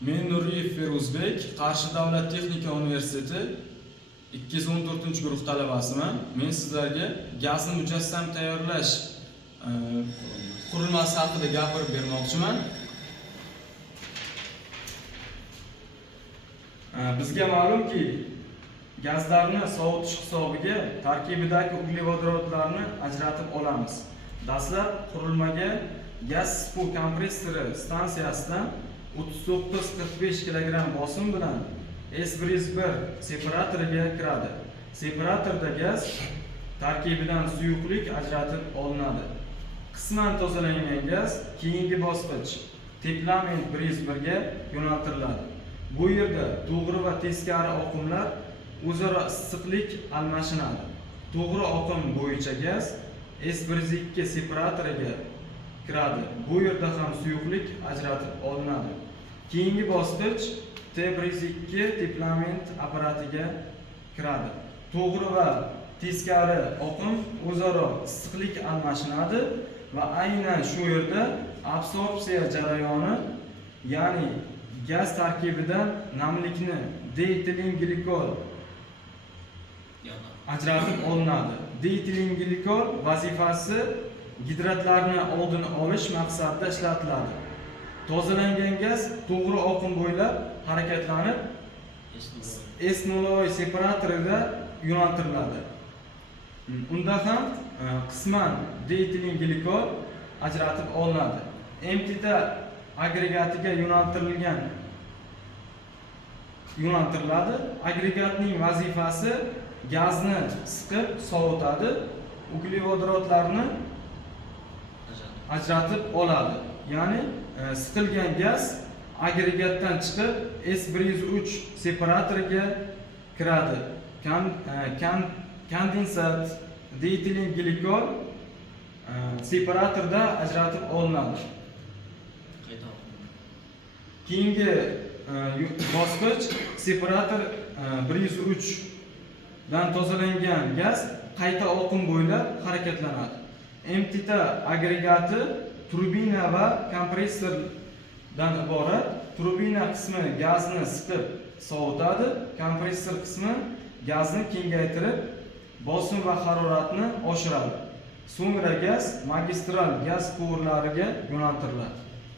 Men Nuriyev Feruzbek, Qarshi davlat texnika universiteti 214-guruh talabasiman. Men sizlarga gazni mujassam tayyorlash qurilmasi haqida gapirib bermoqchiman. Bizga ma'lumki, gazlarni sovutish hisobiga tarkibidagi uglevodorodlarni ajratib olamiz. Dastlab qurilmaga gaz sipu kompressori stansiyasidan 39-45 kg bosim bilan S101 separatoriga kiradi. Separatorda gaz tarkibidan suyuqlik ajratib olinadi. Qisman tozalangan gaz keyingi bosqich teplament 101 ga yo'naltiriladi. Bu yerda to'g'ri va teskari oqimlar o'zaro issiqlik almashinadi. To'g'ri oqim bo'yicha gaz S102 separatoriga kiradi. Bu yerda ham suyuqlik ajratib olinadi. Keyingi bosqich T102 teplament apparatiga kiradi. To'g'ri va teskari oqim o'zaro issiqlik almashinadi va aynan shu yerda absorpsiya jarayoni, ya'ni gaz tarkibidan namlikni dietilin glikol ajratib olinadi. Dietilin glikol vazifasi gidratlarni oldini olish maqsadida ishlatiladi. Tozalangan gaz to'g'ri oqim bo'ylab harakatlanib S0 separatoriga yo'naltiriladi. Unda ham qisman dietilin glikol ajratib olinadi. MTT agregatiga yo'naltiriladi. Agregatning vazifasi gazni siqib sovutadi, uglevodorodlarni ajratib oladi. Ya'ni siqilgan gaz agregatdan chiqib S103 separatoriga kiradi. Kondensat dietilin glikol separatorda ajratib olinadi. Keyingi bosqich separator 103 dan tozalangan gaz qayta oqim bo'ylab harakatlanadi. MTT agregati turbina va kompressordan iborat. Turbina qismi gazni siqib sovutadi, kompressor qismi gazni kengaytirib, bosim va haroratni oshiradi. So'ngra gaz magistral gaz quvurlariga yo'naltiriladi.